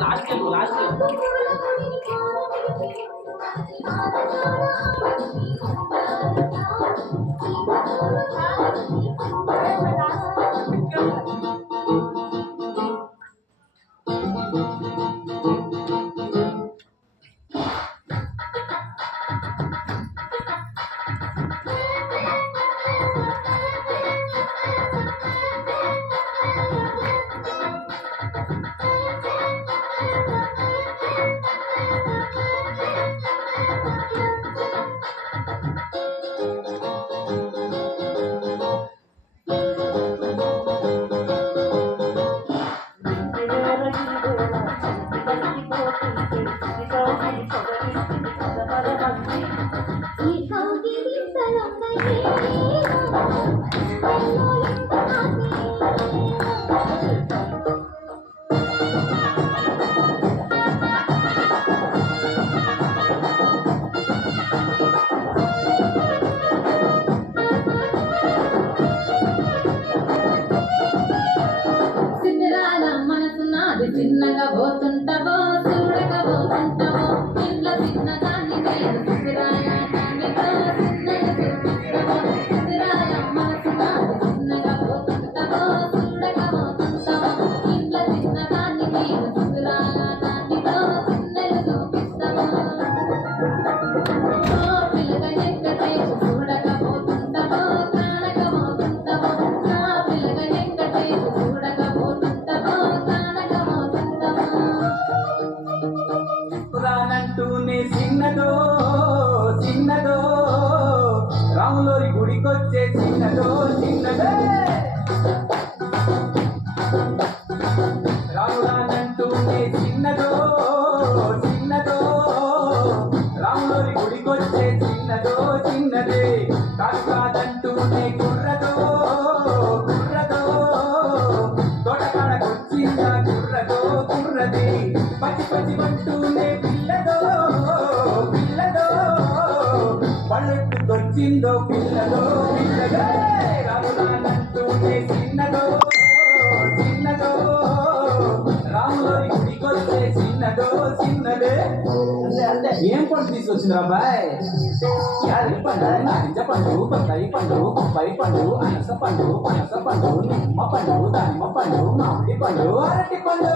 last last చిన్నగా పోతుంటావో చూడకపోతుంటావో ఇంట్లో చిన్నదాన్ని నేను సురాయ దానితో చిన్నగా చూపిస్తావో సురాయ మనసు నాది చిన్నగా పోతుంటావో చూడకపోతుంటావో ఇంట్లో చిన్నదాన్ని నేను సురాయ దానితో చిన్నగా చూపిస్తావో పిల్లగా ఎక్కటేపు చూడకపోతుంటావో కానకపోతుంటావో నా పిల్లగా ఎక్కటేపు చూడకపోతుంటావో రానంటూనే చిన్నదో చిన్నదో రాములోరి గుడికొచ్చే చిన్నదో చిన్నదే రామురానంటూనే చిన్నదో చిన్నదో రాములోరి గుడికొచ్చే చిన్నదో చిన్నదే కాదు కాదంటూనే కుర్రదో కుర్రదో తోటకాడకొచ్చిందా కుర్రదో కుర్రది పచ్చి పచ్చి పట్టునే పిల్లదో పిల్లదో పళ్ళెట్టుకొచ్చిందో పిల్లదో పిల్లదో రామురానంటూనే చిన్నదో చిన్నదో రాములోని గుడికొచ్చే చిన్నదో చిన్నదే ఏం పండు తీసుకొచ్చింది రాబాయ్ యాది పండు నారింజ పండు బత్తాయి పండు బొప్పాయి పండు అనస పండు పనస పండు నిమ్మ పండు దానిమ్మ పండు మామిడి పండు అరటి పండు